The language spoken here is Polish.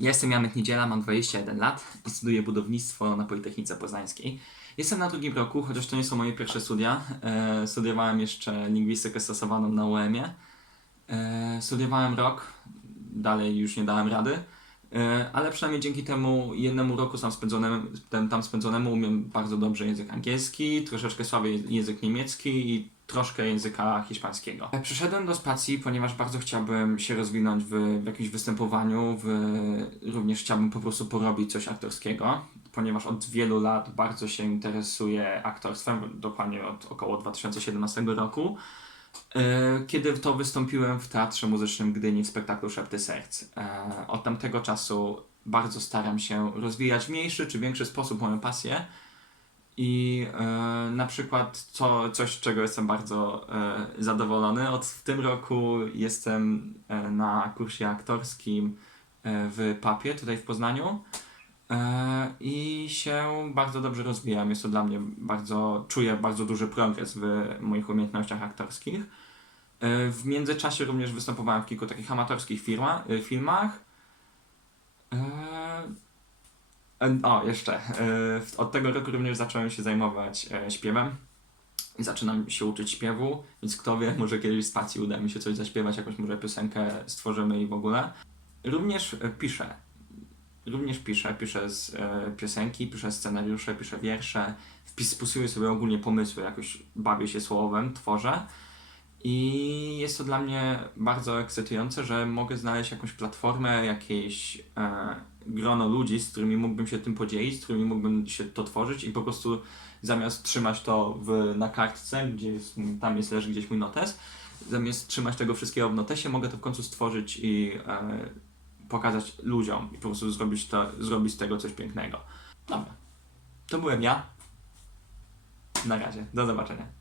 Ja jestem Janek Niedziela, mam 21 lat i studiuję budownictwo na Politechnice Poznańskiej. Jestem na drugim roku, chociaż to nie są moje pierwsze studia. E, studiowałem jeszcze lingwistykę stosowaną na UEM-ie. E, studiowałem rok, dalej już nie dałem rady, ale przynajmniej dzięki temu jednemu roku tam spędzonemu, tem- tam spędzonemu umiem bardzo dobrze język angielski, troszeczkę słabiej język niemiecki i troszkę języka hiszpańskiego. E, Przyszedłem do spacji, ponieważ bardzo chciałbym się rozwinąć w, w jakimś występowaniu, w, również chciałbym po prostu porobić coś aktorskiego, ponieważ od wielu lat bardzo się interesuję aktorstwem, dokładnie od około 2017 roku. E, Kiedy to wystąpiłem w Teatrze Muzycznym Gdyni w spektaklu Szepty Serc. E, Od tamtego czasu bardzo staram się rozwijać w mniejszy czy większy sposób moją pasję. I e, na przykład co, coś, czego jestem bardzo zadowolony. Od w tym roku jestem na kursie aktorskim w Papie, tutaj w Poznaniu. E, Się bardzo dobrze rozwijam. Jest to dla mnie bardzo, czuję bardzo duży progres w moich umiejętnościach aktorskich. E, W międzyczasie również występowałem w kilku takich amatorskich firma, e, filmach. E, O, jeszcze. Od tego roku również zacząłem się zajmować śpiewem. Zaczynam się uczyć śpiewu, więc kto wie, może kiedyś z spacji uda mi się coś zaśpiewać, jakąś może piosenkę stworzymy i w ogóle. Również piszę. Również piszę, piszę z e, piosenki, piszę scenariusze, piszę wiersze, wpis, wpisuję sobie ogólnie pomysły, jakoś bawię się słowem, tworzę. I jest to dla mnie bardzo ekscytujące, że mogę znaleźć jakąś platformę, jakieś e, grono ludzi, z którymi mógłbym się tym podzielić, z którymi mógłbym się to tworzyć i po prostu zamiast trzymać to w, na kartce, gdzie jest, tam jest leży gdzieś mój notes, zamiast trzymać tego wszystkiego w notesie, mogę to w końcu stworzyć i e, pokazać ludziom i po prostu zrobić, to, zrobić z tego coś pięknego. Dobra. To byłem ja. Na razie. Do zobaczenia.